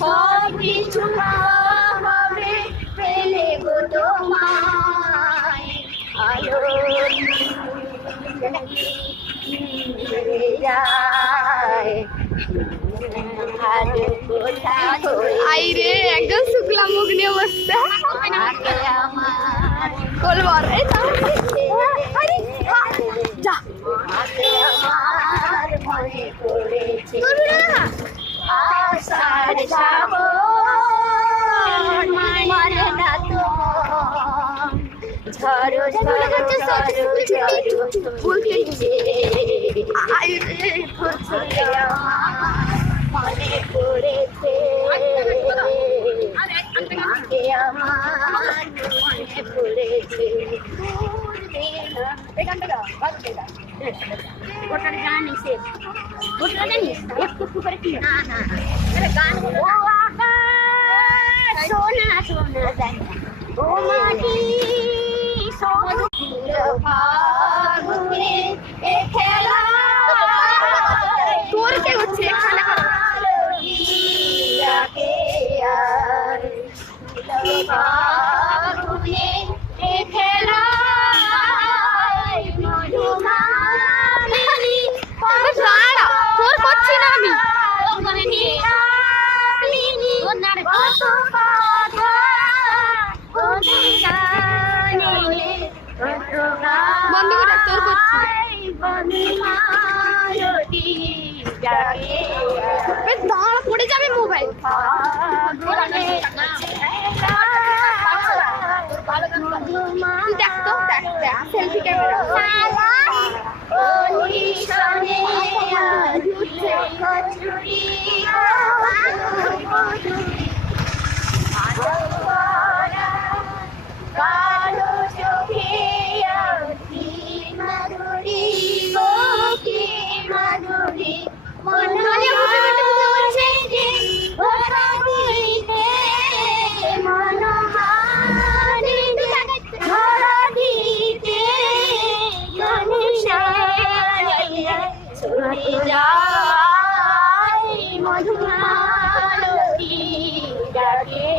সব কিছু হবে পেলে গো তোমায় আলো যায় আইরে একদম শুক্লা মুগ্নি অবস্থা কলবর এই যা আমার মনে পড়েছে আশার শ্রাবণ মানে না তো ঝড়ো ঝড়ো বলছে আইরে ফুলছে মনে পড়েছে আগে আমার মনে পড়েছে ওটার গান এসে ওটা জানিস একটু করে কি না না গান ও আকাশ সোনা সোনা জানি ও মাটি সোনা ফাগুনে এ খেলা তোর কে হচ্ছে খানা কে আর ফাগুনে এ খেলা তোর করছি না আমি বন্ধ করে তোর করছি দাঁড়া পড়ে যাবে মোবাইল দেখ তো দেখ সেলফি ক্যামেরা কালো চোখে মাধুরী গো কি মাধুরী মনে হচ্ছে যে ওরা দিতে মনোহারি ধরা দিতে চলে যায় মধুমালতী ডাকে